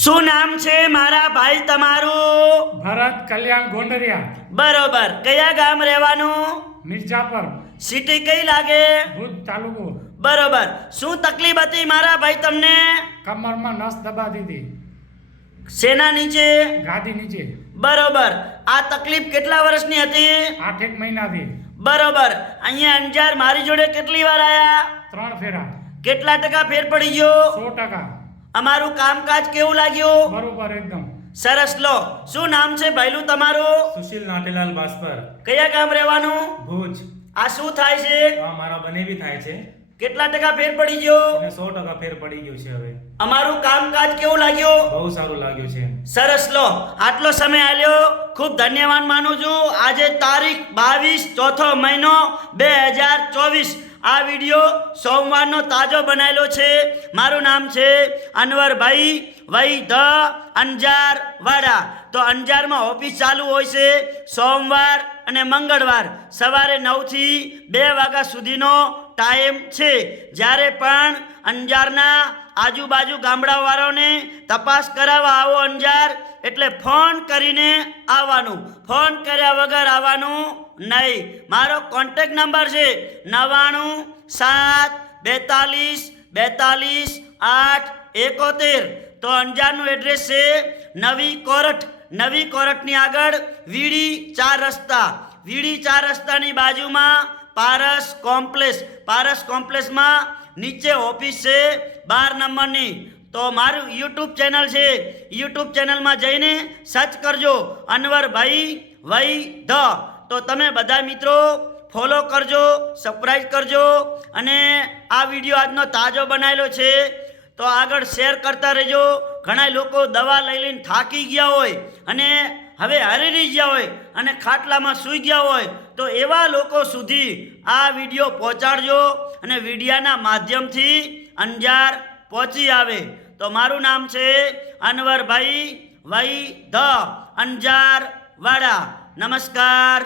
શું નામ છે મારા ભાઈ તમારું? ભરત કલ્યાણ ગોંડરિયા, બરોબર. કયા ગામ રહેવાનું? મિર્જાપર, સિટી કઈ લાગે? ભુજ તાલુકો. બરોબર. શું તકલીફ હતી મારા ભાઈ તમને? કમરમાં નસ દબાતી હતી, શેના નીચે? ગાદી નીચે. બરોબર. આ તકલીફ કેટલા વર્ષની હતી? 8 મહિનાથી. બરોબર. અહીંયા અંજાર મારી જોડે કેટલી વાર આયા? 3 ફેરા. કેટલા ટકા ફેર પડી ગયો? 100%. અમારું કામકાજ કેવું લાગ્યું? બરોબર એકદમ. સરસ. લો, શું નામ છે ભાઈલું તમારું? સુશીલ નાટેલાલ બાસ્પર, કયા ગામ રહેવાનું? ભુજ. આ શું થાય છે? આ મારા બનેવી થાય છે કેટલા ટકા ફેર પડી ગયો? અને 100% ફેર પડી ગયું છે. હવે અમારું કામકાજ કેવું લાગ્યું? બહુ સારું લાગ્યું છે. સરસ. લો, આટલો સમય આલ્યો, ખૂબ ધન્યવાદ માનું છું. આજે તારીખ 22 ચોથો મહિનો 2024. આ વિડીયો સોમવારનો તાજો બનાવેલો છે. મારું નામ છે અનવરભાઈ વઈ ધ અંજાર વાડા. તો અંજારમાં ઓફિસ ચાલુ હોય છે સોમવાર અને મંગળવાર સવારે 9 થી 2 વાગ્યા સુધીનો ટાઈમ છે. જ્યારે પણ અંજારના આજુબાજુ ગામડાવાળાને તપાસ કરાવવા આવો અંજાર એટલે ફોન કરીને આવવાનું, ફોન કર્યા વગર આવવાનું નહીં. મારો કોન્ટેક્ટ નંબર છે 9972422871. તો અંજારનું એડ્રેસ છે નવી કોરટ. નવી કોરટની આગળ વીડી 4 રસ્તા. વીડી 4 રસ્તાની બાજુમાં પારસ કોમ્પ્લેક્સ. પારસ કોમ્પ્લેક્સમાં નીચે ઓફિસ છે 12 નંબરની. તો મારું યુટ્યુબ ચેનલ છે, યુટ્યુબ ચેનલમાં જઈને સર્ચ કરજો અનવરભાઈ વઈ ધ. તો તમે બધા મિત્રો ફોલો કરજો, સબસ્ક્રાઈબ કરજો અને આ વિડીયો આજનો તાજો બનાવેલો છે તો આગળ શેર કરતા રહેજો. ઘણા લોકો દવા લઈ લઈને થાકી ગયા હોય અને હવે હારી ગયા હોય અને ખાટલામાં સૂઈ ગયા હોય તો એવા લોકો સુધી આ વિડીયો પહોંચાડજો અને વિડીયાના માધ્યમથી અંજાર પહોંચી આવે. તો મારું નામ છે અનવરભાઈ વઈ ધ અંજાર વાડા. નમસ્કાર.